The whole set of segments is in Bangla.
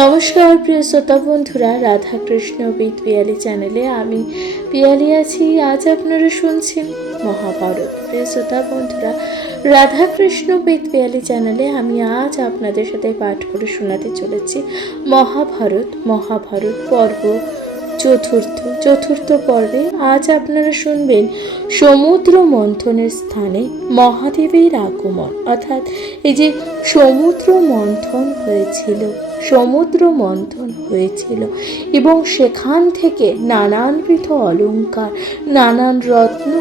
নমস্কার প্রিয় শ্রোতা বন্ধুরা, রাধাকৃষ্ণ উইথ পিয়ালি চ্যানেলে আমি পিয়ালি আছি। আজ আপনারা শুনছেন মহাভারত। প্রিয় শ্রোতা বন্ধুরা, রাধাকৃষ্ণ উইথ পিয়ালি চ্যানেলে আমি আজ আপনাদের সাথে পাঠ করে শোনাতে চলেছি মহাভারত পর্ব চতুর্থ পর্বে আজ আপনারা শুনবেন সমুদ্র মন্থনের স্থানে মহাদেবের আগমন। অর্থাৎ এই যে সমুদ্র মন্থন হয়েছিল এবং সেখান থেকে নানানবিধ অলঙ্কার, নানান রত্ন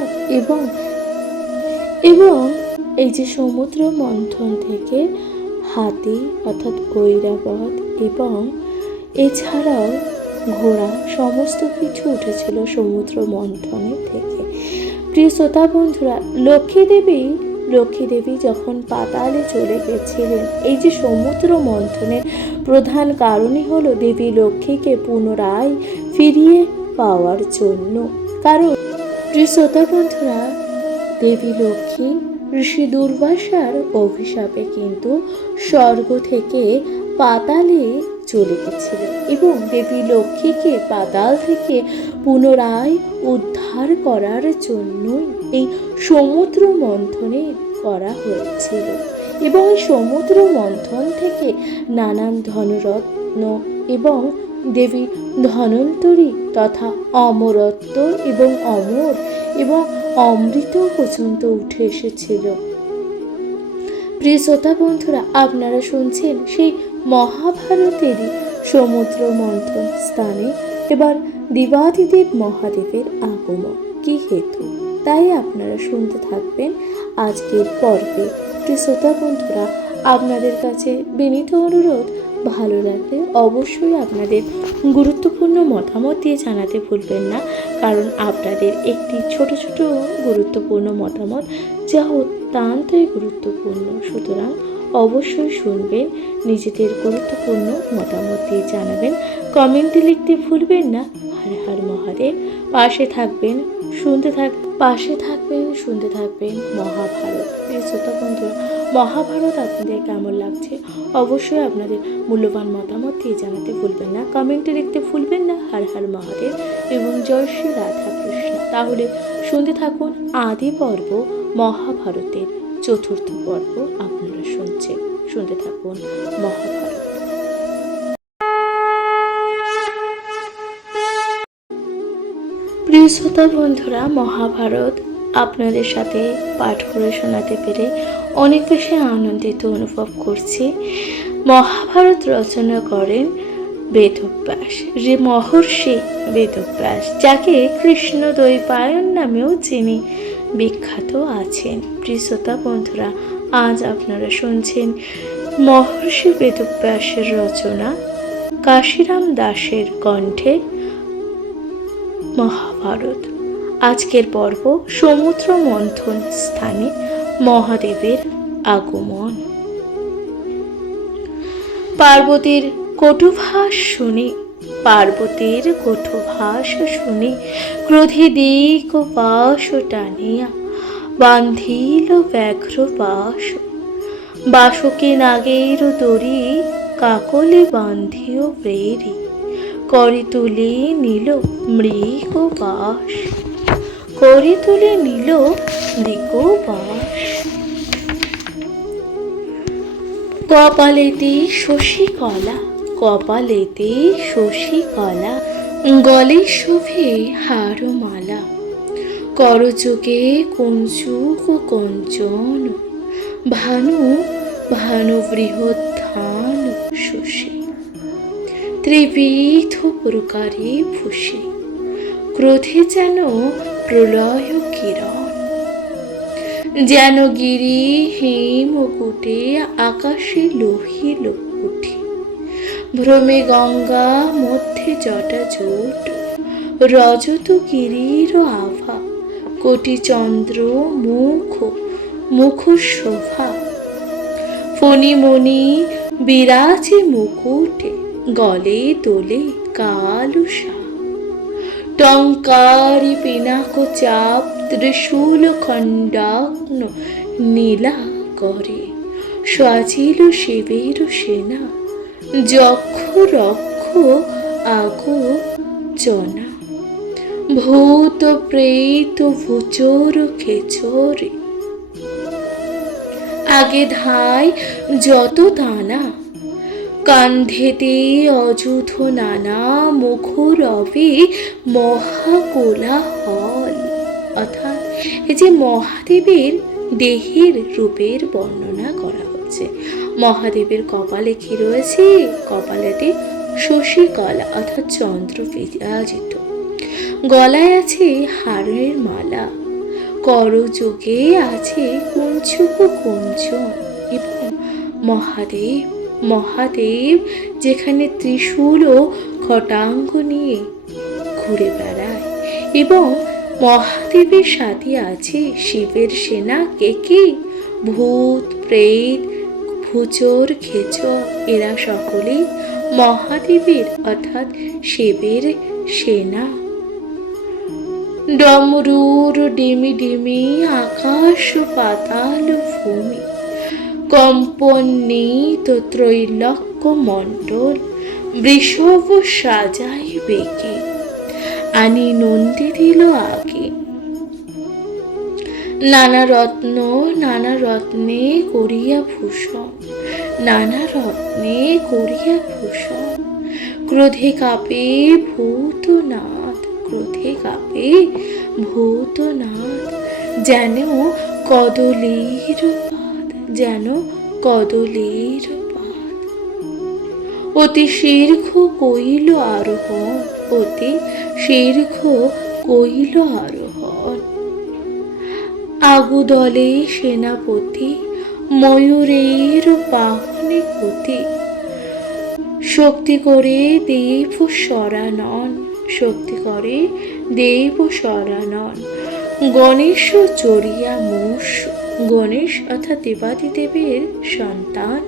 এবং এই যে সমুদ্র মন্থন থেকে হাতি অর্থাৎ ঐরাবত এবং এছাড়াও ঘোড়া সমস্ত কিছু উঠেছিল সমুদ্র মন্থনের থেকে। প্রিয় শ্রোতা বন্ধুরা, লক্ষ্মী দেবী যখন পাতালে চলে গেছিলেন, এই যে সমুদ্র মন্থনের প্রধান কারণই হলো দেবী লক্ষ্মীকে পুনরায় ফিরিয়ে পাওয়ার জন্য। কারণ প্রিয় শ্রোতা বন্ধুরা, দেবী লক্ষ্মী ঋষি দুর্বাসার অভিশাপে কিন্তু স্বর্গ থেকে পাতালে চলে গেছিলেন এবং দেবী লক্ষ্মীকে পাতাল থেকে পুনরায় উদ্ধার করার জন্যই এই সমুদ্র মন্থনে করা হয়েছিল। এবং এই সমুদ্র মন্থন থেকে নানান ধনরত্ন এবং দেবী ধনন্তরী তথা অমরত্ব এবং অমর এবং অমৃত পর্যন্ত উঠে এসেছিল। প্রিয় শ্রোতা বন্ধুরা, আপনারা শুনছেন সেই মহাভারতেরই সমুদ্র মন্থন স্থানে এবার দেবাদিদেব মহাদেবের আগমন কি হেতু, তাই আপনারা শুনতে থাকবেন আজকের পর্বে। প্রিয় শ্রোতা বন্ধুরা, আপনাদের কাছে বিনীত অনুরোধ, ভালো লাগলে অবশ্যই আপনাদের গুরুত্বপূর্ণ মতামত দিয়ে জানাতে ভুলবেন না। কারণ আপনাদের একটি ছোট গুরুত্বপূর্ণ মতামত যা অত্যন্তই গুরুত্বপূর্ণ, সুতরাং অবশ্যই শুনবেন, নিজেদের গুরুত্বপূর্ণ মতামত দিয়ে জানাবেন, কমেন্টে লিখতে ভুলবেন না। হর হর মহাদেব। পাশে থাকবেন শুনতে থাকবেন মহাভারত। প্রিয় শ্রোতা বন্ধুরা, মহাভারত আপনাদের কেমন লাগছে অবশ্যই আপনাদের মূল্যবান মতামত দিয়ে জানাতে ভুলবেন না, কমেন্টে লিখতে ভুলবেন না। হর হর মহাদেব এবং জয় শ্রী রাধাকৃষ্ণ। তাহলে শুনতে থাকুন আদি পর্ব মহাভারতের চতুর্থ পর্ব আপনারা শুনতে থাকুন মহাভারত। প্রিয় শ্রোতা বন্ধুরা, মহাভারত আপনাদের সাথে পাঠ করে শোনাতে পেরে অনেক বেশি আনন্দিত অনুভব করছি। মহাভারত রচনা করেন বেদব্যাস, যে মহর্ষি বেদব্যাস, যাকে কৃষ্ণ দ্বৈপায়ন নামেও যিনি বিখ্যাত আছেন। প্রিয় শ্রোতা বন্ধুরা, আজ আপনারা শুনছেন মহর্ষি বেদব্যাসের রচনা কাশিরাম দাসের কণ্ঠে মহাভারত। আজকের পর্ব সমুদ্র মন্থন স্থানে মহাদেবের আগমন। পার্বতীর কটুভাষ শুনে ক্রোধে দিক পাশ টানিয়া বান্ধিল ব্যাঘ্র পাশ। বাসকে নাগের দড়ি কাকলে বান্ধিও প্রেরি, করে তুলে নিল মৃগবাস। কপালেতে শশীকলা, গলে শোভে হারমালা। করযোগে কঞ্চুক কঞ্চন, ভানু বৃহদ্ধান শশী। ত্রিবিধ প্রকারে ভূষি, ক্রোধে যেন প্রলয় কিরণ। যেন গিরি হিমকুটে আকাশে লোহিল উঠি। ভ্রমে গঙ্গা মধ্যে জটাজট, রজত গিরির আভা। কোটি চন্দ্র মুখ শোভা, ফণিমণি বিরাজে মুকুটে। গলে তোলে কালুষা, টঙ্কারি পিনাক চাপ ত্রিশূল খণ্ডাগ্ন নীলা করে। সাজিল শিবের সেনা যক্ষ রক্ষ আগো জনা, ভূত প্রেত ভুচর খেচরে, আগে ধায় যত দানা, কান্ধেতে অযুথ নানা, মুখরবে মহাকোলাহল। অর্থাৎ এই যে মহাদেবের দেহের রূপের বর্ণনা করা হচ্ছে। মহাদেবের কপালে কি রয়েছে? কপালেতে শশীকলা অর্থাৎ চন্দ্র বিরাজিত, গলায় আছে হারের মালা, করযোগে আছে কুঞ্চুক কুঞ্চন। এবং মহাদেব যেখানে ত্রিশূল ও খটাঙ্গ নিয়ে ঘুরে বেড়ায়, এবং মহাদেবের সাথে আছে শিবের সেনা। কে কে? ভূত প্রেত ভুচর খেচর, এরা সকলেই মহাদেবের অর্থাৎ শিবের সেনা। ডমরুর ডিমি ডিমি আকাশ পাতাল ভূমি, কম্পন্বিত ত্রৈলোক্য মণ্ডল, বৃষভ সাজাই বেগে, আনি নন্দী দিল আগে। নানা রত্ন নানা রত্নে করিয়া ভূষণ, নানা রত্নে করিয়া ভূষণ, ক্রোধে কাঁপে ভূতনাথ, ক্রোধে কাঁপে ভূতনাথ। যেন কদলীর পাত, যেন কদলীর পাত। অতি শীর্ঘ কইল আরোহণ, অতি শীর্ঘ কইল আরোহণ। আগুদলে সেনাপতি, ময়ূরের বাহনে গতি, শক্তি করে দেব সরানন, শক্তি করে দেব সরানন। গণেশ চড়িয়া মুষ, গণেশ অর্থাৎ দেবাদিদেবের সন্তান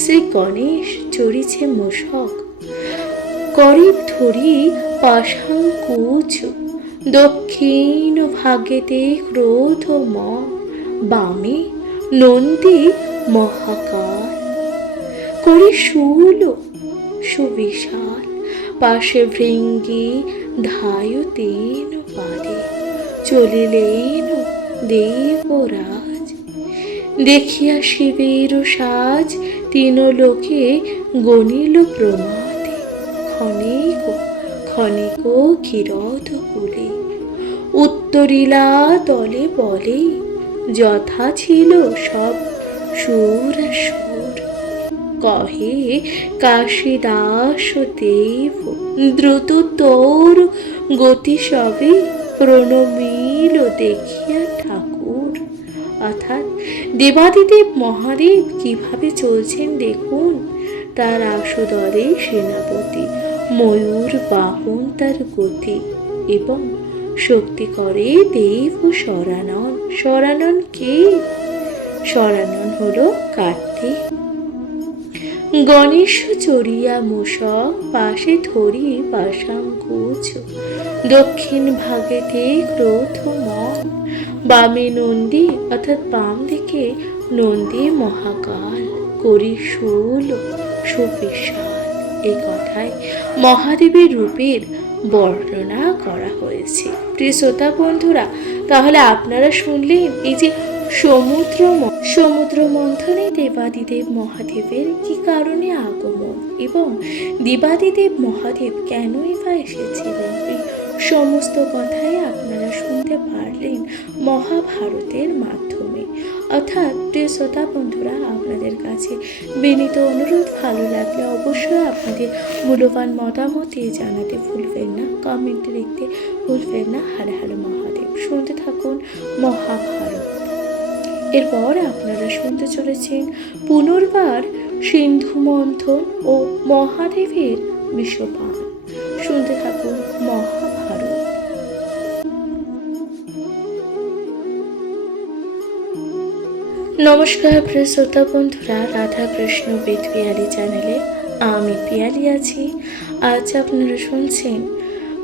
শ্রী গণেশ চড়িছে মূষক, করে ধরি পাশাঙ্কুচ, দক্ষিণ ভাগেতে ক্রোধম, বামে নন্দী মহাকাল, করে শূল সুবিশাল, পাশে ভৃঙ্গি ধায়তেন পাদে, চলিলেন দেবরাজ। দেখিয়া শিবের সাজ, তিন লোকে গণিল প্রমাদে, ক্ষণিক ক্ষণিক ক্ষীরদ কুলে, উত্তরিলা তলে বলে, যথা ছিল সব সুর সুর। কহে কাশীদাস দেব, দ্রুত তোর গতি সবে, প্রণমিল দেখিয়া ঠাকুর। অর্থাৎ দেবাদিদেব মহাদেব কিভাবে চলছেন দেখুন। তার আশুদরে সেনাপতি, ময়ূর বাহন তার গতি, এবং শক্তি করে দেব সরানন। সরানন কে? সরানন হলো কার্তিক। গণেশ চড়িয়া মূষক, পাশে ধরি পাশাঙ্কুচ, দক্ষিণ ভাগেতে ক্রোধ মন, বামে নন্দী অর্থাৎ বাম দিকে নন্দী মহাকাল, করি শূল সুবিশাল। এই কথায় মহাদেবের রূপের বর্ণনা করা হয়েছে। প্রিয় শ্রোতা বন্ধুরা, তাহলে আপনারা শুনলেন এই যে সমুদ্র মন্থনে দেবাদিদেব মহাদেবের কি কারণে আগমন, এবং দেবাদিদেব মহাদেব কেনই বা এসেছিলেন, এই সমস্ত কথাই আপনারা শুনতে পারলেন মহাভারতের মাধ্যমে। অর্থাৎ প্রিয় শ্রোতা বন্ধুরা, আপনাদের কাছে বিনীত অনুরোধ, ভালো লাগলে অবশ্যই আপনাদের মূল্যবান মতামত জানাতে ভুলবেন না, কমেন্টে লিখতে ভুলবেন না। হর হর মহাদেব। শুনতে থাকুন মহাভারত। এরপর আপনারা শুনতে চলেছেন পুনর্বার সিন্ধু মন্থন ও মহাদেবের বিষপান। শুনতে থাকুন মহাভারত। নমস্কার প্রিয় শ্রোতা বন্ধুরা, রাধা কৃষ্ণ বেদ পিয়ালি চ্যানেলে আমি পিয়ালি আছি। আজ আপনারা শুনছেন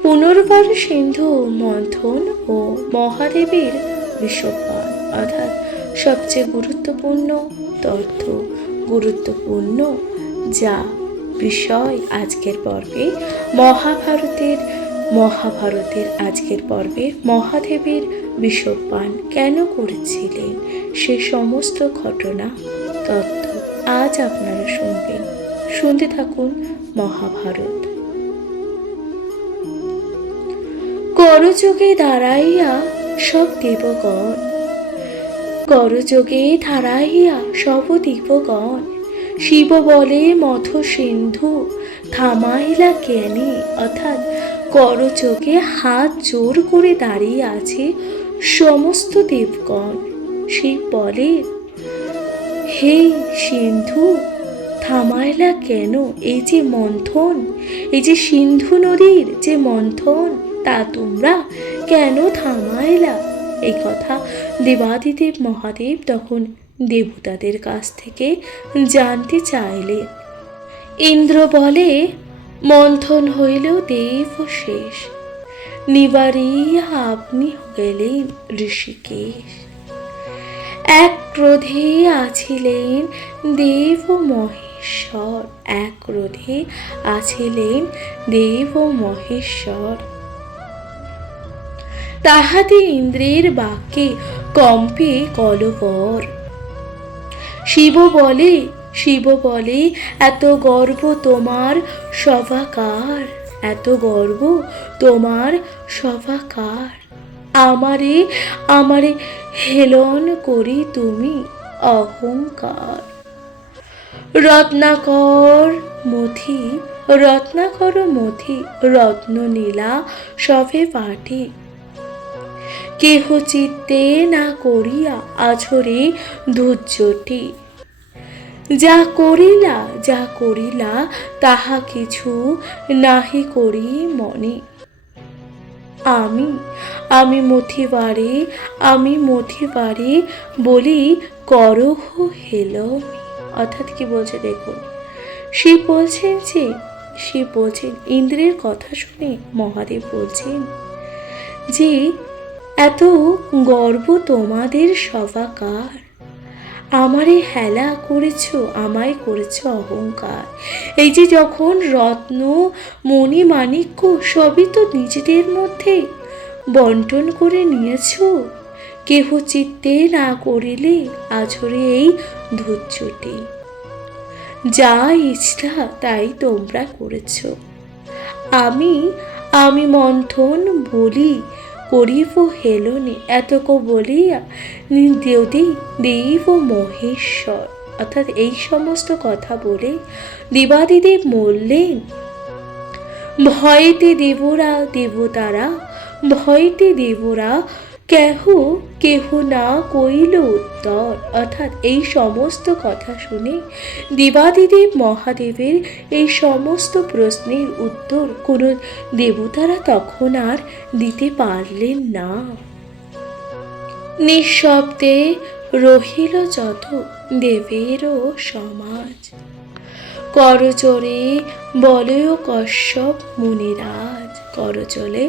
পুনর্বার সিন্ধু মন্থন ও মহাদেবের বিষপান, অর্থাৎ সবচেয়ে গুরুত্বপূর্ণ তথ্য, গুরুত্বপূর্ণ যা বিষয় আজকের পর্বে মহাভারতের আজকের পর্বে মহাদেবের বিষপান কেন করেছিলেন সে সমস্ত ঘটনা তথ্য আজ আপনারা শুনবেন। শুনতে থাকুন মহাভারত। করযোগে দাঁড়াইয়া সব দেবগণ, করযোগে দাঁড়াইয়া সব দেবগণ, শিব বলে মথ সিন্ধু থামাইলা জ্ঞানী। অর্থাৎ করযোগে হাত জোর করে দাঁড়িয়ে আছে সমস্ত দেবগণ। শিব বলে, হে সিন্ধু থামাইলা কেন? এই যে মন্থন, এই যে সিন্ধু নদীর যে মন্থন, তা তোমরা কেন থামাইলা? এই কথা দেবাদিদেব মহাদেব তখন দেবতাদের কাছ থেকে জানতে চাইলেন। ইন্দ্র বলে, মন্থন হইল দেব শেষ, নিবারিয়া আপনি গেলেন ঋষিকেশ। এক ক্রোধে আছিলেন দেব মহেশ্বর, এক ক্রোধে আছিলেন দেব মহেশ্বর। তাহাতে ইন্দ্রের বাক্যে কম্পে কলবর। শিব বলে এত গর্ব তোমার সভাকার, এত গর্ব তোমার সভাকার। আমারে হেলন করি তুমি অহংকার। রত্নাকর মথি রত্ন নীলা সভে পাঠে, কেহ চিত্তে না করিয়া আছরে ধৈর্যটি। যা করিলা তাহা কিছু নাহি করি মনে, আমি মথিবারে বলি করহ হেলমি। অর্থাৎ কি বলছে দেখুন, শিব বলছেন ইন্দ্রের কথা শুনে মহাদেব বলছেন যে এত গর্ব তোমাদের সভাকার, আমারে হেলা করেছ, আমায় করেছ অহংকার। এই যে যখন রত্ন মণি মাণিক্য সবই তো নিজেদের মধ্যে বন্টন করে নিয়েছ, কেহ চিত্তে না করিলে আছরে এই ধৈর্যটি। যা ইচ্ছা তাই তোমরা করেছ, আমি মন্থন বলি করিব হেলনে। এতক বলিয়া দেব মহেশ্বর, অর্থাৎ এই সমস্ত কথা বলে দেবাদিদেব বললেন, ভয়েতে দেবরা কেহ না কইল উত্তর। অর্থাৎ এই সমস্ত কথা শুনে দেবাদিদেব মহাদেবের এই সমস্ত প্রশ্নের উত্তর কোনো দেবতারা তখন আর দিতে পারলেন না। নিঃশব্দে রহিল যত দেবেরও সমাজ, করজোরে বলয় কশ্যপ মুনিরাজ। করজোরে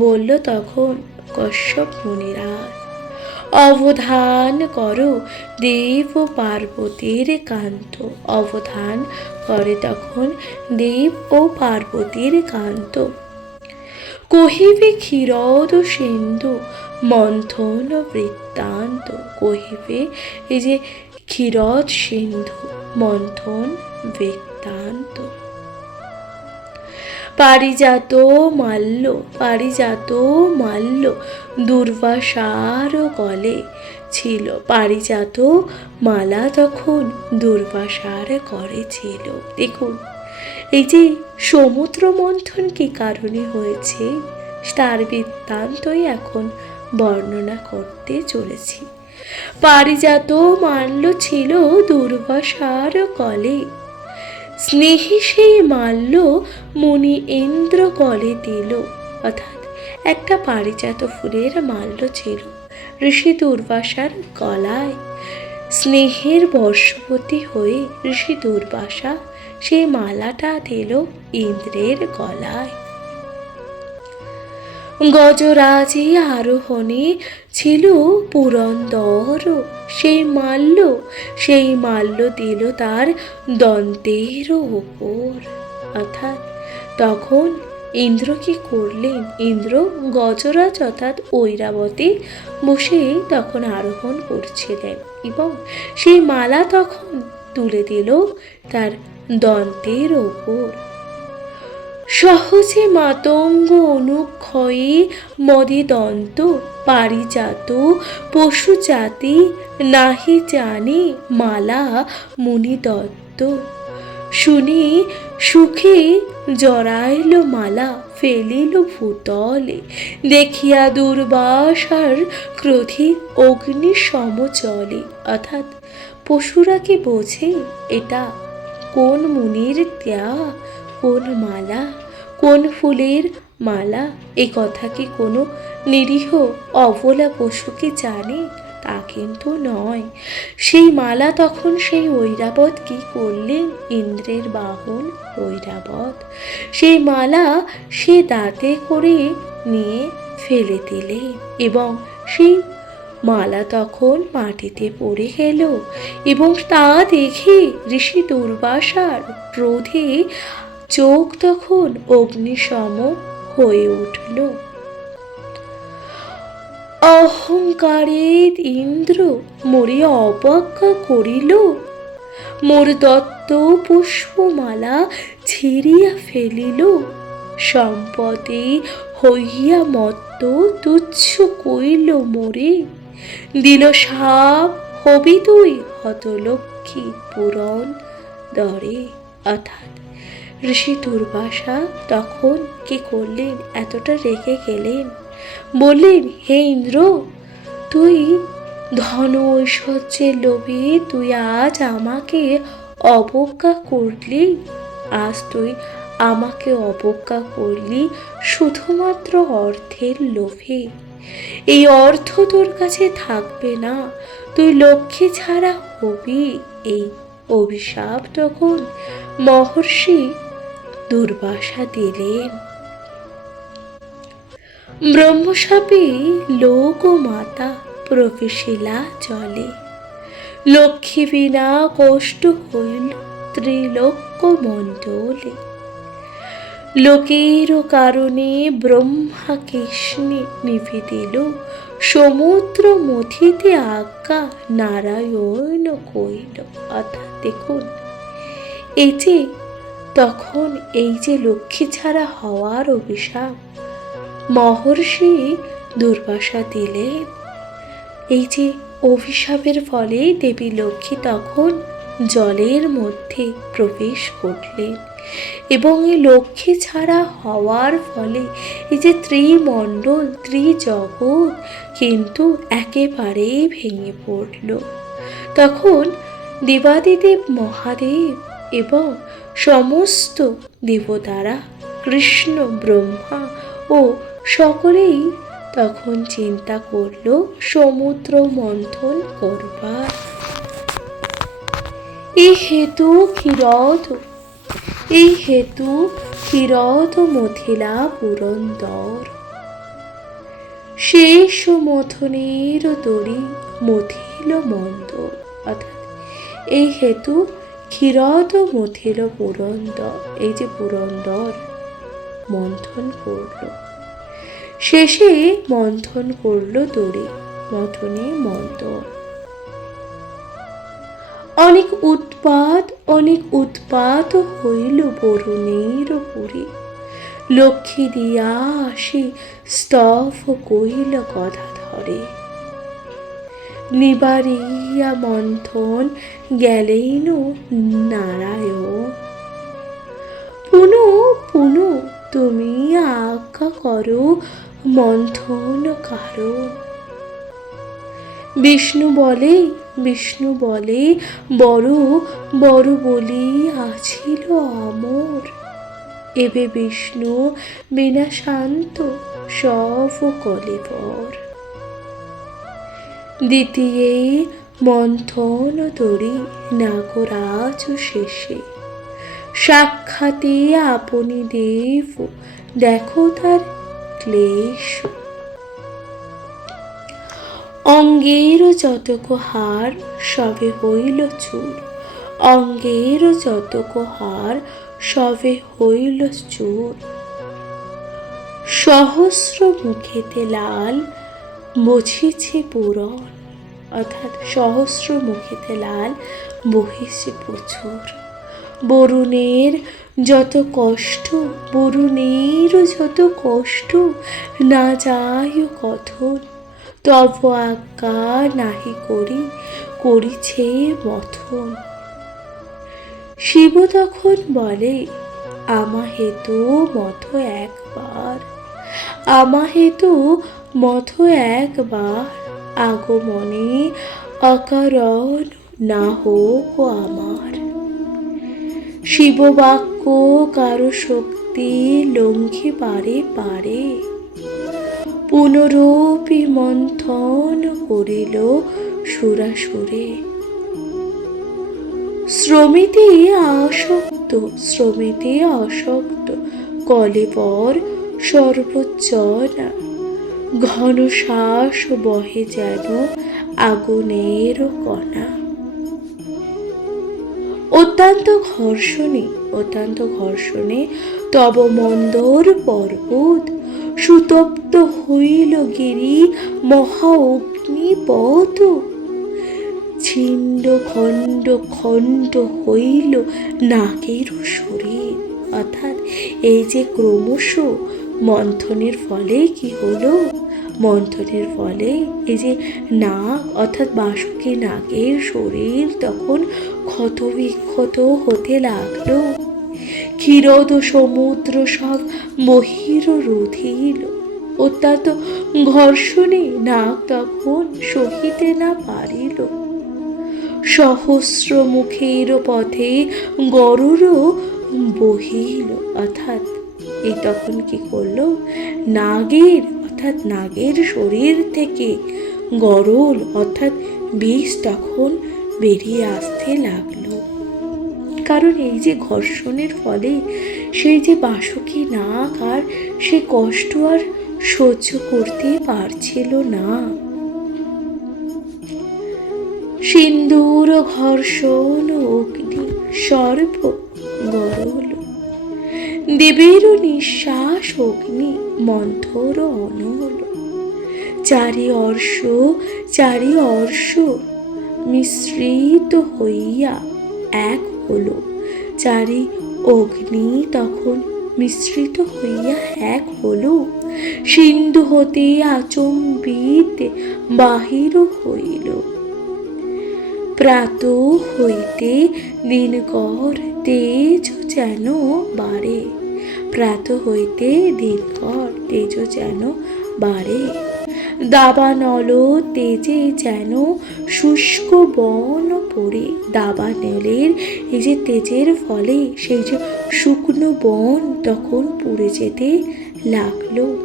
বলল তখন কশ্যপ মুনিরাজ, অবধান করো দেব পার্বতীর কান্ত। অবধান করে তখন দেব ও পার্বতীর কান্ত। কহিবে ক্ষীরদ সিন্ধু মন্থন বৃত্তান্ত। কহিবে এই যে ক্ষীরদ সিন্ধু মন্থন বৃত্তান্ত। পারিজাত মাল্য দুর্বাসার গলে ছিল। পারিজাত মালা তখন দুর্বাসার করে ছিল। দেখুন এই যে সমুদ্র মন্থন কি কারণে হয়েছে তার বৃত্তান্তই এখন বর্ণনা করতে চলেছি। পারিজাত মাল্য ছিল দুর্বাসার কলে, স্নেহে সেই মাল্য মুনি ইন্দ্র গলে দিল। অর্থাৎ একটা পারিজাত ফুলের মাল্য ছিল ঋষি দুর্বাসার গলায়। স্নেহের বশবর্তী হয়ে ঋষি দুর্বাসা সেই মালাটা দিল ইন্দ্রের গলায়। গজরাজে আরোহণে ছিল পুরন্দর, সেই মাল্য দিল তার দন্তের ওপর। অর্থাৎ তখন ইন্দ্র কি করলেন, ইন্দ্র গজরাজ অর্থাৎ ঐরাবতী বসে তখন আরোহণ করছিলেন এবং সেই মালা তখন তুলে দিল তার দন্তের ওপর। সহজে মাতঙ্গ অনুক্ষয়ে মদে দন্ত পারিজাত পশু জাতি নাহি জানে মালা মুনি দত্ত। শুনি সুখে জড়াইল মালা ফেলিল ভূতলে, দেখিয়া দুর্বাসার ক্রোধে অগ্নি সমচলে। অর্থাৎ পশুরা কি বোঝে এটা কোন মুনির দেয়া, কোন মালা, কোন ফুলের মালা? এ কথা কি কোনো নিরীহ অবলা পশু কি জানে? তা কিন্তু নয়। সেই মালা তখন সেই ঐরাবত কি করলেন, ইন্দ্রের বাহন ঐরাবত সেই মালা সে দাঁতে করে নিয়ে ফেলে দিলেন এবং সেই মালা তখন মাটিতে পড়ে গেল এবং তা দেখে ঋষি দুর্বাসার ক্রোধে চোখ তখন অগ্নিসম হয়ে উঠল। অহংকারে ইন্দ্র মোরে অবজ্ঞা করিল, মোর দত্ত পুষ্পমালা ছিঁড়িয়া ফেলিল। সম্পদে হইয়া মত্ত তুচ্ছ কইল মোরে, দিল সাপ হবি তুই হতলক্ষ্মী পূরণ দরে। অর্থাৎ ঋষি দুর্বাসা তখন কি করলেন, এতটা রেগে গেলেন, বললেন হে ইন্দ্র, তুই ধন ঐশ্বর্যের লোভে তুই আজ আমাকে অবজ্ঞা করলি, আজ তুই আমাকে অবজ্ঞা করলি শুধুমাত্র অর্থের লোভে। এই অর্থ তোর কাছে থাকবে না, তুই লক্ষ্মী ছাড়া হবি। এই অভিশাপ তখন মহর্ষি দুর্বাসা দিলেন। ব্রহ্মশাপে লোক ও মাতা প্রবেশিলা জলে, লক্ষ্মী বিনা কষ্ট হইল ত্রিলোক্য মণ্ডলে। লোকের কারণে ব্রহ্মা কৃষ্ণে নিভে দিল, সমুদ্র মথিতে আজ্ঞা নারায়ণ কইল। অর্থাৎ দেখুন, এই যে তখন এই যে লক্ষ্মী ছাড়া হওয়ার অভিশাপ মহর্ষি দুর্বাসা দিলেন, এই যে অভিশাপের ফলে দেবী লক্ষ্মী তখন জলের মধ্যে প্রবেশ করলেন এবং এই লক্ষ্মী ছাড়া হওয়ার ফলে এই যে ত্রিমণ্ডল ত্রিজগৎ কিন্তু একেবারেই ভেঙে পড়ল। তখন দেবাদিদেব মহাদেব এবং সমস্ত দেবতারা, কৃষ্ণ, ব্রহ্মা ও সকলেই তখন চিন্তা করল সমুদ্র মন্থন করবার। এই হেতু ক্ষীরদ মথিলা পুরন্দর, শেষ মথনের দড়ি মথিল মন্দর। অর্থাৎ এই হেতু ক্ষীরদ মথিল পুরন্দর, এই যে পুরন্দর মন্থন করল, শেষে মন্থন করল দড়ি, মথনে মন্দর। অনেক উৎপাত হইল বরুণের পুরী, লক্ষ্মী দিয়া আসি স্তব কহিল গদা ধরে। নিবারিয়া মন্থন গেলেন নারায়ণ, পুনু তুমি আজ্ঞা করো মন্থন কারণ। বিষ্ণু বলে বড় বলি আছিল আমর, এবে বিষ্ণু বিনা শান্ত সব কলেবর। দ্বিতীয় মন্থন দড়ি নাগরাজ শেষে, সাক্ষাতে আপনি দেব দেখো তার ক্লেশ। অঙ্গের যতক হার সবে হইল চূর, অঙ্গের যতক হার সবে হইল চূর। সহস্র মুখেতে লাল বছিছে পূরণ, অর্থাৎ সহস্র মুখেতে লাল বহিছে প্রচুর। বরুণের যত কষ্ট, বরুণের যত কষ্ট, না যায় কথন। তব আজ্ঞা নাহি করি, করিছে মথন। শিব তখন বলে, আমা হেতু মথ একবার, আমা হেতু মথ একবার। আগমনে অকারণ না হোক আমার। শিব বাক্য কারো শক্তি লঙ্ঘি পারে পারে। পুনরূপী মন্থন করিল সুরাসুরে। শ্রমিতে আসক্ত, শ্রমিতে আসক্ত কলেবর সর্বজনা। ঘন শ্বাস বহে যেন আগুনের কণা। অত্যন্ত ঘর্ষণে, অত্যন্ত ঘর্ষণে তব মন্দর পর্বত সুতপ্ত হইল গিরি মহা অগ্নিপথ। ছিন্ন খণ্ড খণ্ড হইল নাগের শরীর। অর্থাৎ এই যে ক্রমশ মন্থনের ফলে কি হলো, মন্থনের ফলে এই যে নাগ অর্থাৎ বাসুকী নাগের শরীর তখন ক্ষতবিক্ষত হতে লাগলো। ক্ষীরদ সমুদ্র সব বহির রুধিল। অত্যন্ত ঘর্ষণে নাগ তখন সহিতে না পারিল। সহস্র মুখের পথে গরুর বহিল। অর্থাৎ এই তখন কি করলো, নাগের অর্থাৎ নাগের শরীর থেকে গরল অর্থাৎ বিষ তখন বেরিয়ে আসতে লাগলো। কারণ এই যে ঘর্ষণের ফলে সেই যে বাসুকী নাগ আর সে কষ্ট আর সহ্য করতে পারছিল না। সিন্দুর ঘর্ষণ অগ্নি সর্ব গরল। দেবের নিঃশ্বাস অগ্নি মন্থর অনল। চারি অর্শ, চারি অর্শ মিশ্রিত হইয়া এক হলো। চারি অগ্নি তখন মিশ্রিত হইয়া এক হলো। সিন্ধু হতে আচম্বিত বাহির হইল। প্রাত হইতে দিনকর তেজ যেন বাড়ে। প্রাত হইতে দিনকর তেজ যেন বাড়ে। দাবানল তেজে যেন শুষ্ক বন পড়ে। দাবানলের এই যে তেজের ফলে সেই যে শুকনো বন তখন পুড়ে যেতে লাগলো।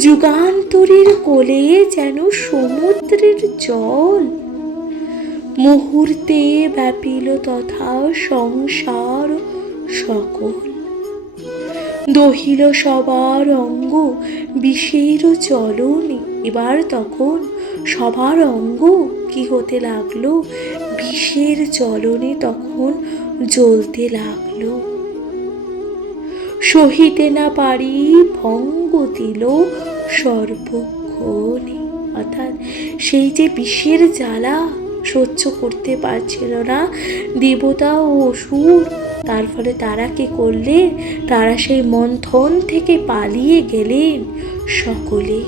যুগান্তরের কোলে যেন সমুদ্রের জল। মুহূর্তে ব্যাপিল তথা সংসার সকল। দহিল সবার অঙ্গ বিষের জ্বলনে। এবার তখন সবার অঙ্গ কি হতে লাগলো, বিষের জ্বলনে তখন জ্বলতে লাগলো। সহিতে না পারি ভঙ্গ দিল সর্বক্ষণে। অর্থাৎ সেই যে বিষের জ্বালা সহ্য করতে পারছিল না দেবতা ও অসুর, তার ফলে তারা কি করলেন, তারা সেই মন্থন থেকে পালিয়ে গেলেন সকলে।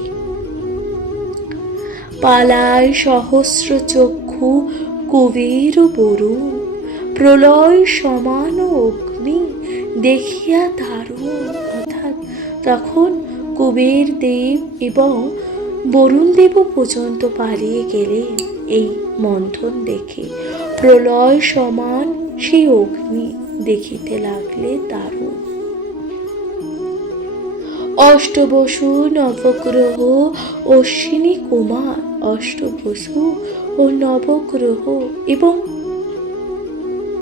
পালায় সহস্র চক্ষু কুবের বরুণ। প্রলয় সমান অগ্নি দেখিয়া দারুণ। অর্থাৎ তখন কুবের দেব এবং বরুণ দেব পর্যন্ত পালিয়ে গেলেন এই মন্থন দেখে। প্রলয় সমান সেই অগ্নি দেখিতে লাগলে দারুণ। অষ্টবসু নবগ্রহ অশ্বিনী কুমার। অষ্টবসু ও নবগ্রহ এবং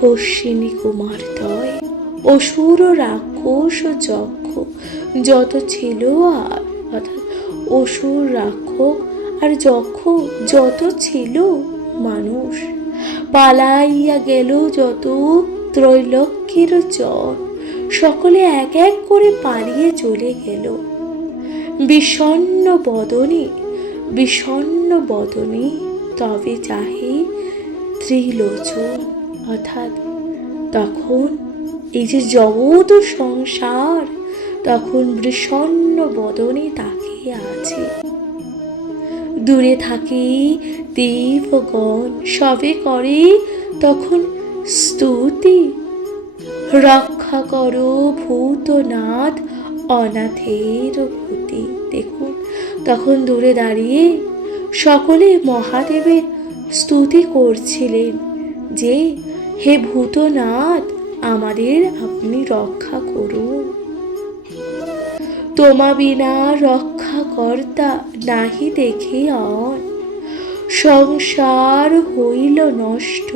অশ্বিনী কুমার দ্বয়, অসুর রাক্ষস যক্ষ যত ছিল, আর অর্থাৎ অসুর রাক্ষস আর যত ছিল মানুষ, পালাইয়া গেল যত ত্রৈলোক্যের জন, সকলে এক এক করে পালিয়ে চলে গেল। বিষণ্ণ বদনে তবে চাহে ত্রিলোচন। অর্থাৎ তখন এই যে জগৎ সংসার তখন বিষণ্ণ বদনে তাকিয়ে আছে। দূরে থাকে দেবগণ, সবে করে তখন স্তুতি, রক্ষা করো ভূতনাথ অনাথের ভূতি। দেখুন, তখন দূরে দাঁড়িয়ে সকলে মহাদেবের স্তুতি করছিলেন যে হে ভূতনাথ, আমাদের আপনি রক্ষা করুন। তোমা বিনা রক্ষা কর্তা নাহি দেখে অন, সংসার হইল নষ্ট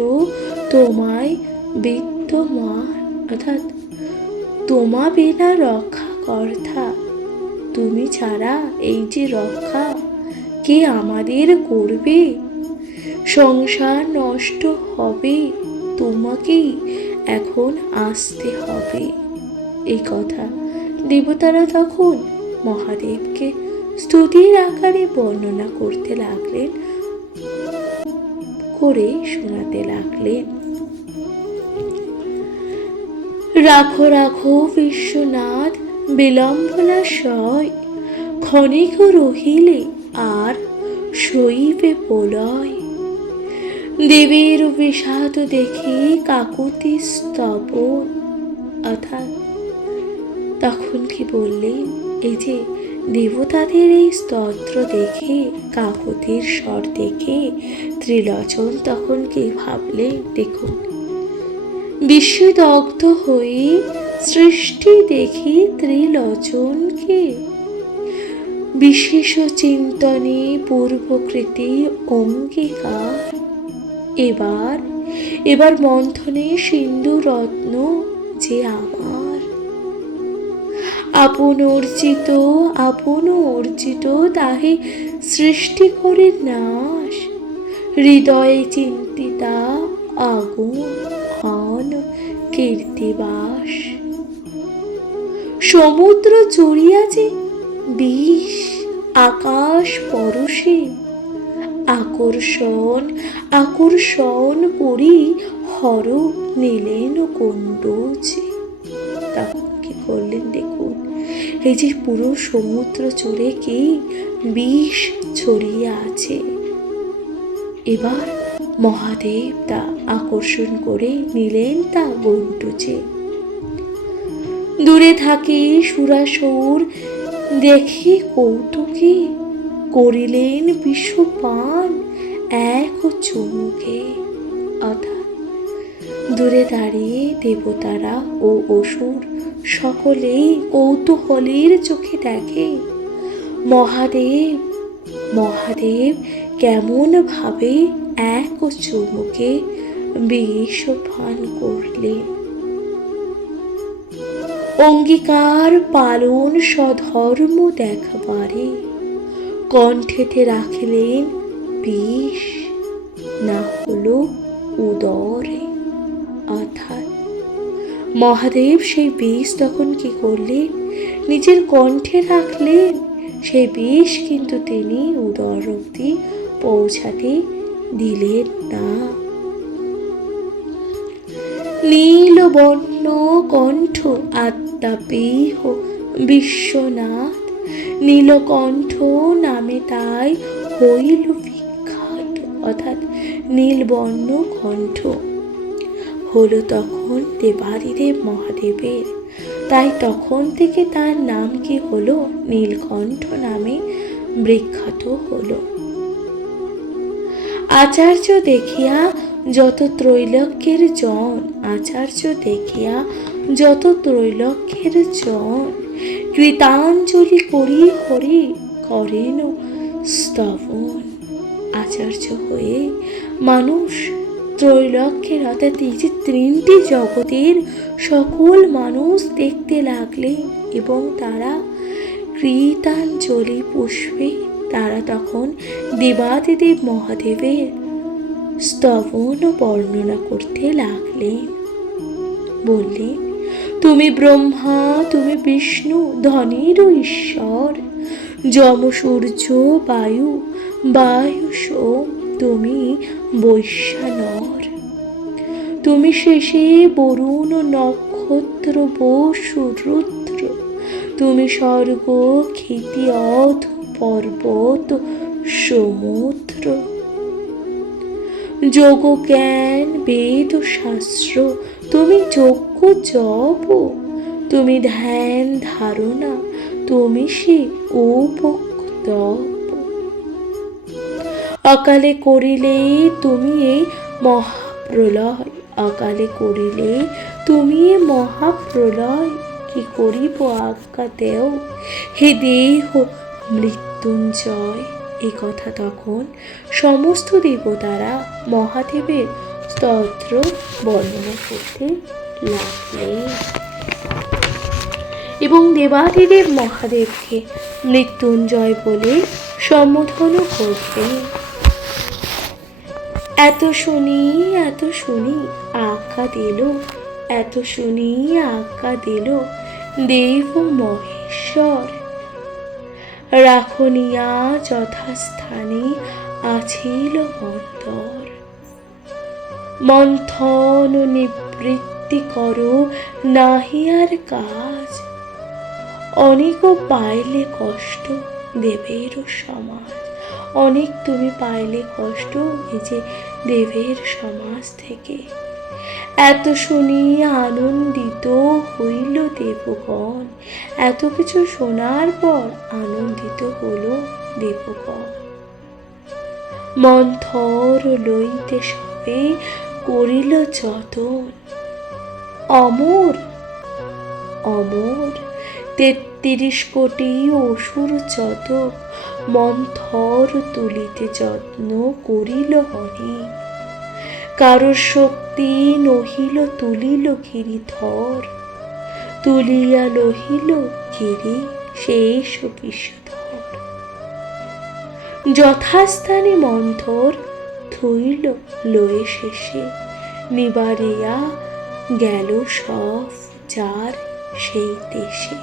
তোমায় বিদ্যমান। অর্থাৎ তোমা বিনা রক্ষা কর্তা, তুমি ছাড়া এই যে রক্ষা কে আমাদের করবে? সংসার নষ্ট হবে, তোমাকেই এখন আসতে হবে। এই কথা দেবতারা তখন মহাদেবকে স্তুতির আকারে বর্ণনা করতে লাগলেন, করে শোনাতে লাগলেন। রাখো রাখো বিশ্বনাথ বিলম্বনা সয়, ক্ষণিক রহিলে আর সইবে প্রলয়। দেবের বিষাদ দেখে কাকুতি স্তবন। অর্থাৎ তখন কি বললেন, এই যে দেবতাদের এই স্তোত্র দেখে, কাকুতির স্বর দেখে ত্রিলোচন তখন কি ভাবলেন? দেখুন, বিস্মদগ্ধ হয়ে সৃষ্টি দেখি ত্রিলোচনকে, বিশেষ চিন্তনে পূর্বকৃতি অঙ্গীকার। এবার মন্থনে সিন্ধু রত্ন যে আমার, আপন অর্জিত তাহে সৃষ্টি করে নাশ। হৃদয়ে চিন্তিতা আগুন হন কীর্তিবাস। সমুদ্র চড়িয়াছে বিষ আকাশ পরশে, আকর্ষণ করি হর নিলেন কুণ্ডুচে। তখন কি করলেন? দেখুন, এই যে পুরো সমুদ্র জুড়ে কি বিষ ছড়িয়ে আছে, এবার মহাদেব তা আকর্ষণ করে নিলেন তা কুণ্ডুচে। দূরে থাকে সুরাসুর দেখি কৌতুকে, করিলেন বিষপান এক চুমুকে। অর্থাৎ দূরে দাঁড়িয়ে দেবতারা ও অসুর সকলেই কৌতূহলের চোখে দেখে মহাদেব কেমন ভাবে এক চুমুকে বিষ পান করলেন। অঙ্গীকার পালন স্বধর্ম দেখবারে, কণ্ঠেতে রাখিলেন বিষ না হলো উদরে। অর্থাৎ মহাদেব সেই বিষ তখন কি করলেন? নিজের কণ্ঠে রাখলেন। সেই বিষ কিন্তু তিনি উদর অবধি পৌঁছাতে দিলেন না। নীলবর্ণ কণ্ঠ আত্মাপেহ বিশ্বনাথ, নীলকণ্ঠ নামে তাই হইল বিখ্যাত। অর্থাৎ নীলবর্ণ কণ্ঠ হলো তখন দেবাদিদেব মহাদেবের, তাই তখন থেকে তার নাম কি হলো? নীলকণ্ঠ নামে বিখ্যাত হলো। আচার্য দেখিয়া যত ত্রৈলোক্যের জন, কৃতাঞ্জলি করি হরি করেন স্তবন। আচার্য হয়ে মানুষ ত্রৈলোক্যের অর্থাৎ এই যে তিনটি জগতের সকল মানুষ দেখতে লাগলেন এবং তারা কৃতাঞ্জলি পুষ্পে তারা তখন দেবাদিদেব মহাদেবের স্তবন বর্ণনা করতে লাগলেন। বললেন, তুমি ব্রহ্মা, তুমি বিষ্ণু, ধনেরও ঈশ্বর, যম সূর্য বায়ু, বায়ু সোম, তুমি বৈশ্বানর, তুমি শেষে বরুণ, নক্ষত্র, বসু, রুদ্র, তুমি স্বর্গ, ক্ষিতি, অধ, পর্বত, সমুদ্র, যোগ, জ্ঞান, বেদ, শাস্ত্র, তুমি যজ্ঞ, জপ, তুমি ধ্যান, ধারণা, তুমি সে উপক্তপ, অকালে করিলে তুমি এই মহাপ্রলয়, অকালে করিলে তুমি এ মহাপ্রলয়, কি করিব আজ্ঞা দেও হে দেহ মৃত্যুঞ্জয়। এই কথা তখন সমস্ত দেবতারা মহাদেবের স্তোত্র বর্ণনা করতে লাগলেন এবং দেবাদিদেব মহাদেবকে মৃত্যুঞ্জয় বলে সম্বোধন করতেন। এত শুনি আজ্ঞা দিল, এত শুনি আজ্ঞা দিল দেব মহেশ্বর, রাখনিয়া যথাস্থানে আছিল মন্তর, মন্থন নিবৃত্তি করো নাহি আর কাজ, অনেক পাইলে কষ্ট দেবের সমাজ, অনেক তুমি পাইলে কষ্ট এই যে দেবের সমাজ থেকে। এত শুনি আনন্দিত হইল দেবগণ, এত কিছু শোনার পর আনন্দিত হলো দেবগণ। মন্থর লইতে সবে করিল যতন, অমর অমর ৩৩ কোটি অসুর যত, মন্থর তুলিতে যত্ন করিল হরি, কারো শক্তি নহিল তুলিল গিরিধর, তুলিয়া লহিল গিরি শেষ বিষধর, যথাস্থানে মন্থর থইল লয়ে শেষে, নিবারিয়া গেল সব যার সেই দেশে।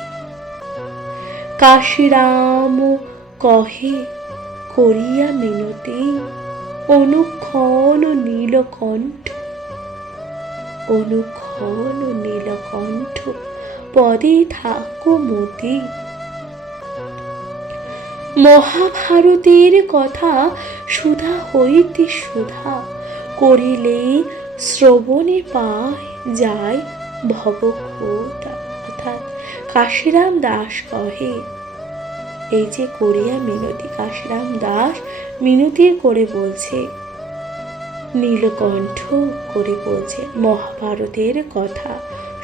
কাশীরাম কহে করিয়া মিনতি, অনুক্ষণ নীলকণ্ঠ, অনুক্ষণ নীলকণ্ঠ পদে থাকো মতি। মহাভারতের কথা সুধা হইতে সুধা করিলে শ্রবণে পায় যায় ভবঘোটা। অর্থাৎ কাশীরাম দাস কহে, এই যে করিয়া মিনতি, কাশীরাম দাস মিনতির করে বলছে, নীলকণ্ঠ করে বলছে মহাভারতের কথা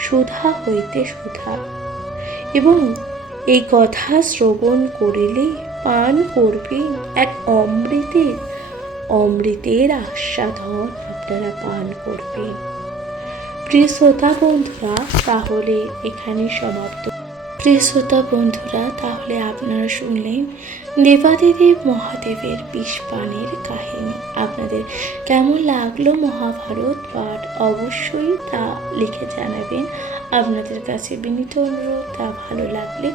সুধা হইতে সুধা, এবং এই কথা শ্রবণ করিলে পান করবে এক অমৃতের আস্বাদন আপনারা পান করবেন। প্রিয় শ্রোতা বন্ধুরা, তাহলে এখানে সমাপ্ত। প্রিয় শ্রোতা বন্ধুরা, তাহলে আপনারা শুনলেন দেবাদিদেব মহাদেবের বিষ পানের কাহিনী। আপনাদের কেমন লাগলো মহাভারত পাঠ অবশ্যই তা লিখে জানাবেন। আপনাদের কাছে বিনীত অনুরোধ, তা ভালো লাগলে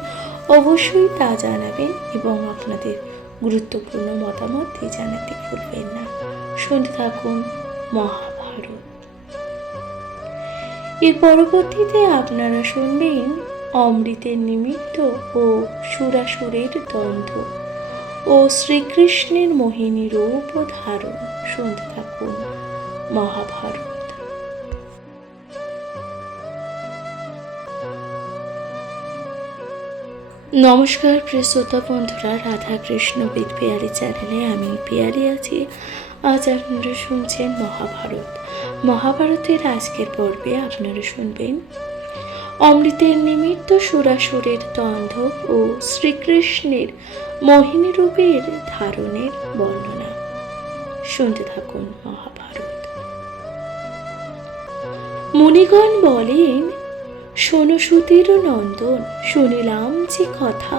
অবশ্যই তা জানাবেন এবং আপনাদের গুরুত্বপূর্ণ মতামত দিয়ে জানাতে ভুলবেন না। শুনতে থাকুন মহাভারত। এর পরবর্তীতে আপনারা শুনবেন অমৃতের নিমিত্ত ও সুরাসুরের দ্বন্দ্ব ও শ্রীকৃষ্ণের মোহিনী রূপ ধারণ। শুনতে থাকুন মহাভারত। নমস্কার প্রিয় শ্রোতা বন্ধুরা, রাধা কৃষ্ণ বিদ পিয়ারি চ্যানেলে আমি পিয়ারি আছি। আজ আপনারা শুনছেন মহাভারত। মহাভারতের আজকের পর্বে আপনারা শুনবেন অমৃতের নিমিত্ত সুরাসুরের দ্বন্দ্ব ও শ্রীকৃষ্ণের মোহিনী রূপের ধারণের বর্ণনা। শুনতে থাকুন মহাভারত। মুনিগণ বলেন, শোনো সুধীর নন্দন, শুনিলাম যে কথা,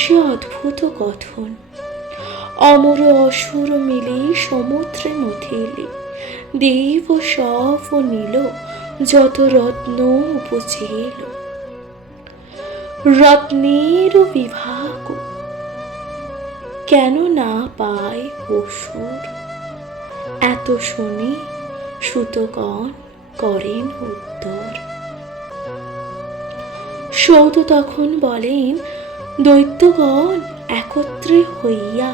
সে অদ্ভুত কথন। অমর অসুর মিলি সমুদ্রে মথিলি, দেব সব নীল, যত রত্ন উপচেল। রত্নের বিভাগ কেন না পায় অসুর, এত শুনি সুতগণ করেন উত্তর। সৌত তখন বলেন, দৈত্যগণ একত্রে হইয়া,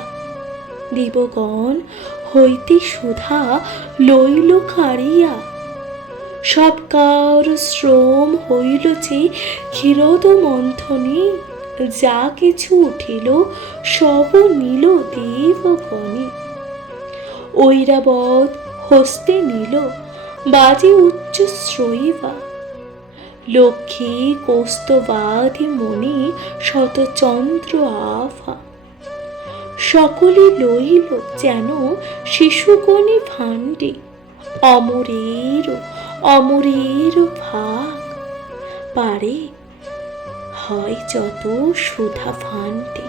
দেবগণ হইতে সুধা লইল কাড়িয়া। সব কার শ্রম হইল যে ক্ষীরদ মন্থনে, যা কিছু উঠিল সব নিল দেবগণে। ঐরাবত হস্তে নিল বাজে উচ্চ শ্রয়ীবা, লক্ষ্মী কৌস্তবাধি মণি শতচন্দ্র আভা। সকলে লইল যেন শিশুগণে ভাণ্ডে, অমরের অমরের ভাগ পারে হয় যত সুধা ভাণ্ডে।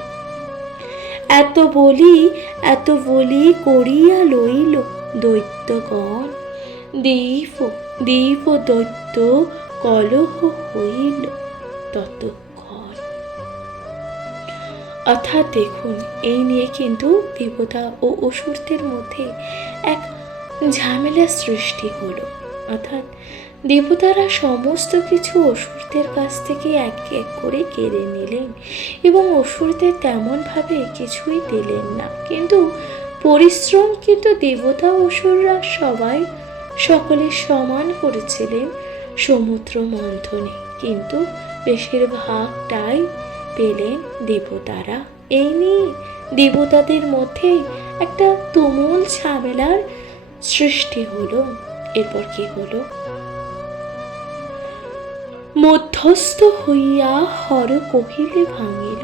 এত বলি করিয়া লইল দৈত্যগণ, দেব দেব দৈত্য কলহ হইল ততক্ষণ। অর্থাৎ দেখুন, এই নিয়ে কিন্তু দেবতা ও অসুরদের মধ্যে এক ঝামেলা সৃষ্টি হলো। অর্থাৎ দেবতারা সমস্ত কিছু অসুরদের কাছ থেকে এক এক করে কেড়ে নিলেন এবং অসুরদের তেমনভাবে কিছুই দিলেন না। কিন্তু পরিশ্রম কিন্তু দেবতা অসুররা সবাই সকলে সমান করেছিলেন সমুদ্র মন্থনে, কিন্তু বেশিরভাগটাই পেলেন দেবতারা। এই নিয়ে দেবতাদের মধ্যে একটা তুমুল ঝামেলার সৃষ্টি হলো। এরপর কি হলো? মধ্যস্থ হইয়া হর কহিলে ভাঙিল,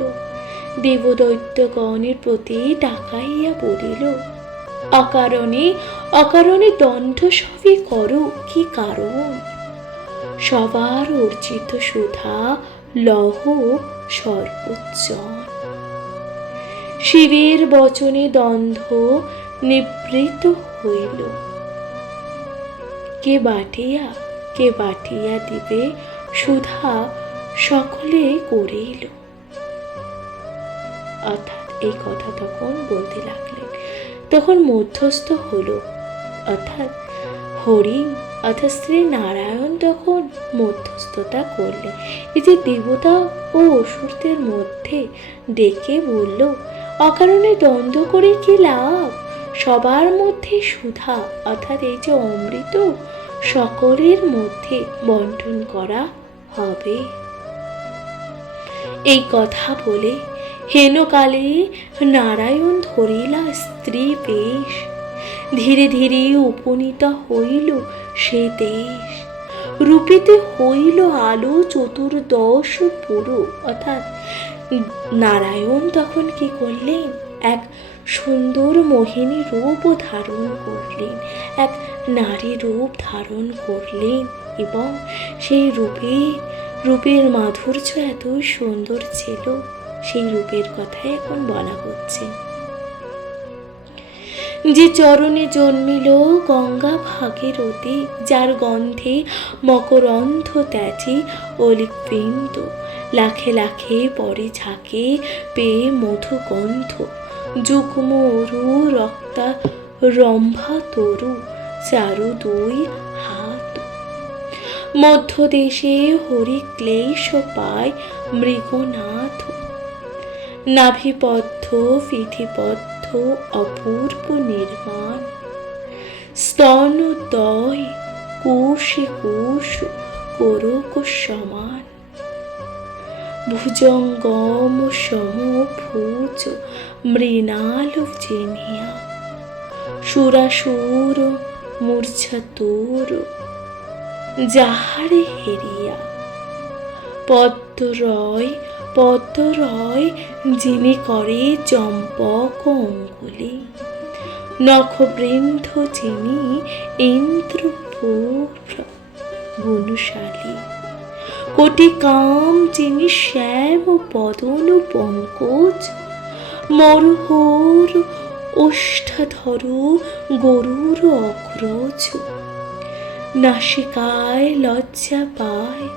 দেবদৈত্যগণের প্রতি ডাকাইয়া বলিল, অকারণে দণ্ড সবই করো কি কারণ? সবার অর্জিত সুধা লহ সর্বোচ্চন। শিবের বচনে দ্বন্দ্ব নিবৃত হইল, কে বাটিয়া দিবে সুধা সকলে করিল। অর্থাৎ এই কথা তখন বলতে লাগলেন। তখন মধ্যস্থ হলো, অর্থাৎ হরি অর্থাৎ শ্রী নারায়ণ তখন মধ্যস্থতা করলেন। এই যে দেবতা ও অসুরদের মধ্যে ডেকে বলল, অকারণে দ্বন্দ্ব করে কি লাভ? সবার মধ্যে সুধা অর্থাৎ এই যে অমৃত সকলের মধ্যে বন্টন করা হবে। এই কথা বলে হেনকালে নারায়ণ ধরিলা স্ত্রী বেশ, ধীরে ধীরে উপনীত হইল সে দেশ। রূপেতে হইল আলো চতুর্দশ পুরো। অর্থাৎ নারায়ণ তখন কি করলেন? এক সুন্দর মোহিনী রূপ ধারণ করলেন, এক নারী রূপ ধারণ করলেন এবং সেই রূপের মাধুর্য এত সুন্দর ছিল, সেই রূপের কথাই এখন বলা হচ্ছে। যে চরণে জন্মিল গঙ্গা ভাগীরথী, যার গন্ধে মকরন্ধ ত্যাজি অলিকবিন্দু, লাখে লাখে পরে ঝাঁকে পেয়ে মধুগন্ধ, যুগ্ম অরু রক্তা রম্ভা তরু, চারু দুই হাত। মধ্যদেশে হরি ক্লেশ পায় মৃগনাথ, নাভিপদ্ম পিঠিপদ্ম অপূর্ব নির্মাণ, স্তনোদয় কোষে কোষ কোরক সমান, ভুজঙ্গম সমভুজ মৃণাল জেনিয়া, সুরাসুর মূর্ছাতুর যাহারে হেরিয়া। পদ্মরয় যিনি করে চম্পক অঙ্গুলি, নখবৃন্দ যিনি ইন্দ্রপুর গুণশালী, কোটি কাম যিনি শ্যাম বদন পঙ্কজ, মরহর ওষ্ঠাধর গরুর অগ্রজ, নাসিকায় লজ্জা পায়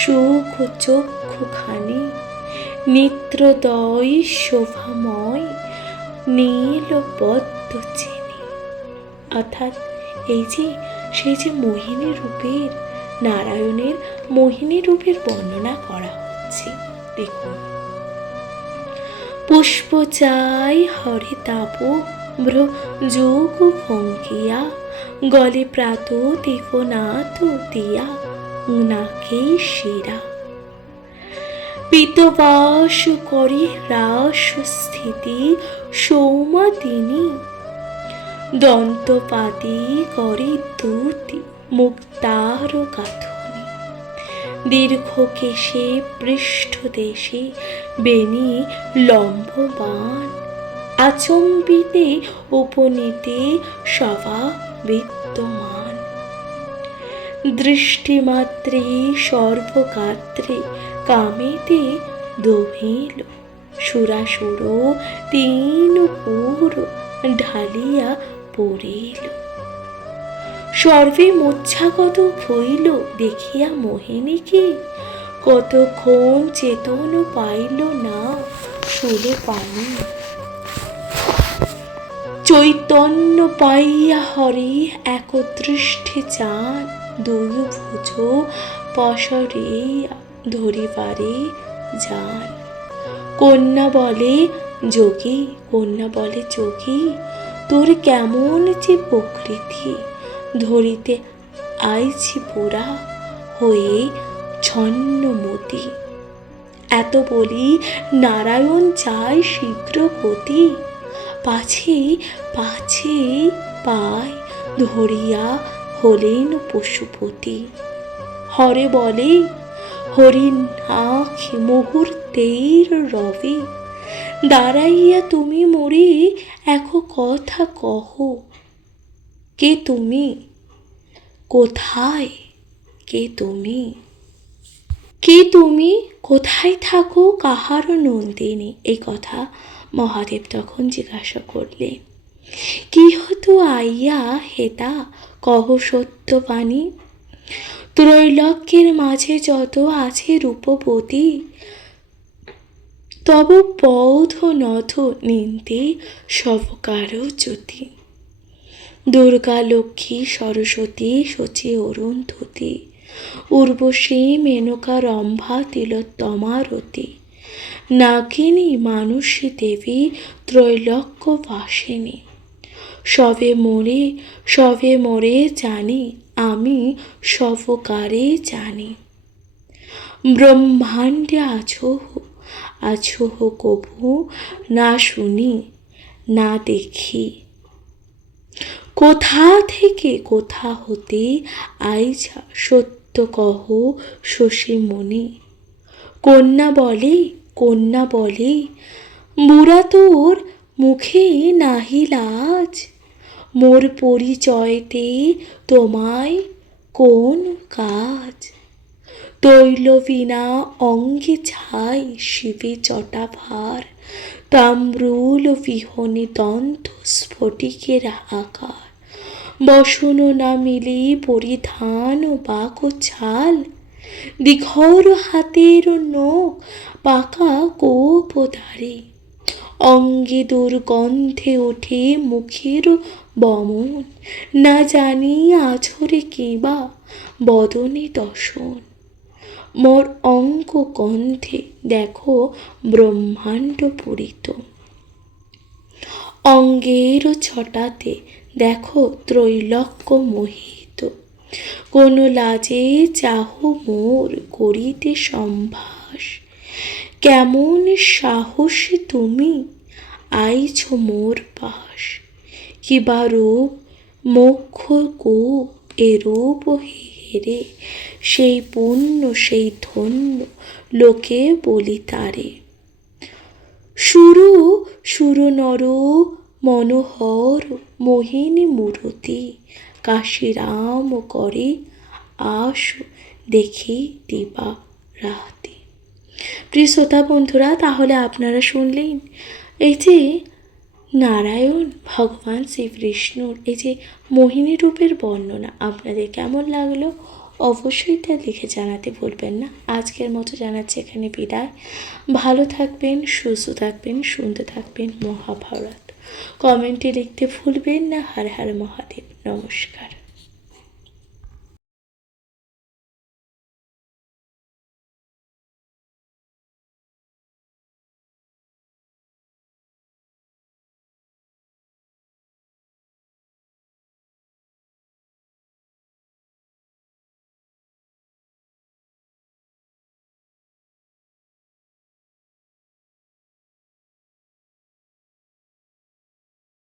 সুখ চক্ষুখানি, নেত্রদয় শোভাময় নীল পদ্ম চিনি। অর্থাৎ এই যে সেই যে মোহিনী রূপের, নারায়ণের মোহিনী রূপের বর্ণনা করা হচ্ছে। দেখুন, পুষ্প চাই হরে তাপ যোগ ভঙ্গিয়া, গলে প্রাত দেবনাথ দিয়া নাকেই শিরা, পিতবাস করে রাস স্থিতি সৌমা তিনি, দন্তপাতি করে দুতি মুক্তার গাথনি, দীর্ঘ কেশে পৃষ্ঠ দেশে বেনি লম্ববান, আচম্বিতে উপনীতে সভা বিদ্যমান, দৃষ্টিমাত্রে সর্বগাত্রে কামেতে দোহিল, সুরাসুর তিন পুর ঢালিয়া পড়িল, সর্বে মূর্ছাগত হইল দেখিয়া মোহিনীকে, কতক্ষণ চেতন পাইল না শুলে পানি, চৈতন্য পাইয়া হরে এক দৃষ্টি চান, দুই ভুজ পসরে ধরিবারে যান। কন্যা বলে যোগী, কন্যা বলে যোগী, তোর কেমন যে প্রকৃতি, ধরিতে আইছি পোড়া হয়ে ছন্নমতি। এত বলি নারায়ণ চায় শীঘ্র গতি, পাছে পাছে পায় ধরিয়া হলেন পশুপতি। হরে বলে হরিণ আঁখি মুহূর্তের রবে, দাঁড়াইয়া তুমি মরে এক কথা কহ, কে তুমি, কোথায়, কে তুমি, কে তুমি, কোথায় থাকো কাহার নন্দিনী। এই কথা মহাদেব তখন জিজ্ঞাসা করলেন। কি হতো আইয়া হেতা কহ সত্যবাণী, ত্রৈলোক্যের মাঝে যত আছে রূপবতী, তব পৌধ নথ নিন্তে সবকার জ্যোতি, দুর্গা লক্ষ্মী সরস্বতী শচী অরুন্ধতী, উর্বশী মেনকা রম্ভা তিলোত্তমা রতি, নাগিনী মানসী দেবী ত্রৈলোক্য বাসিনী, সবে মোরে জানি আমি সবকারে জানি, ব্রহ্মাণ্ডে আছোহ কভু না শুনি না দেখি, কোথা থেকে কোথা হতে আইছা সত্য কহ শশীমণি। কন্যা বলে বুড়া তোর মুখে নাহি লাজ, মোর পরিচয়তে তোমায় কোন কাজ, তৈলবীণা অঙ্গে ছাই শিবে জটা ভার, তাম্রুল বিহনে দন্ত স্ফটিকের আকার, বসন না মিলি পরিধান বাক ছাল, দিঘর হাতের নখ পাকা কোপধারে, অঙ্গে দুর্গন্ধে ওঠে মুখের বমন, না জানি আছরে কিবা বদনে দশন, মোর অঙ্গ গন্ধে দেখো ব্রহ্মাণ্ড পূরিত, অঙ্গের ছটাতে দেখো ত্রৈলোক্য মোহিত, কোন লাজে চাহ মোর করিতে সম্ভাস, কেমন সাহসে তুমি আইছ মোর পাশ, কিবা রূপ মোক্ষ কো এ রূপ হেরে, সেই পুণ্য সেই ধন্য লোকে বলি তারে, সুর নর মনোহর মোহিনী মূরতি, কাশীরাম করে আস দেখি দিবা রাহতি। প্রিয় শ্রোতা বন্ধুরা, তাহলে আপনারা শুনলেন এই যে নারায়ণ ভগবান শ্রীবিষ্ণুর এই যে মোহিনী রূপের বর্ণনা। আপনাদের কেমন লাগলো অবশ্যই তা লিখে জানাতে ভুলবেন না। আজকের মতো জানাচ্ছি এখানে বিদায়। ভালো থাকবেন, সুস্থ থাকবেন, শুনতে থাকবেন মহাভারত। কমেন্টে লিখতে ভুলবেন না। হর হর মহাদেব। নমস্কার।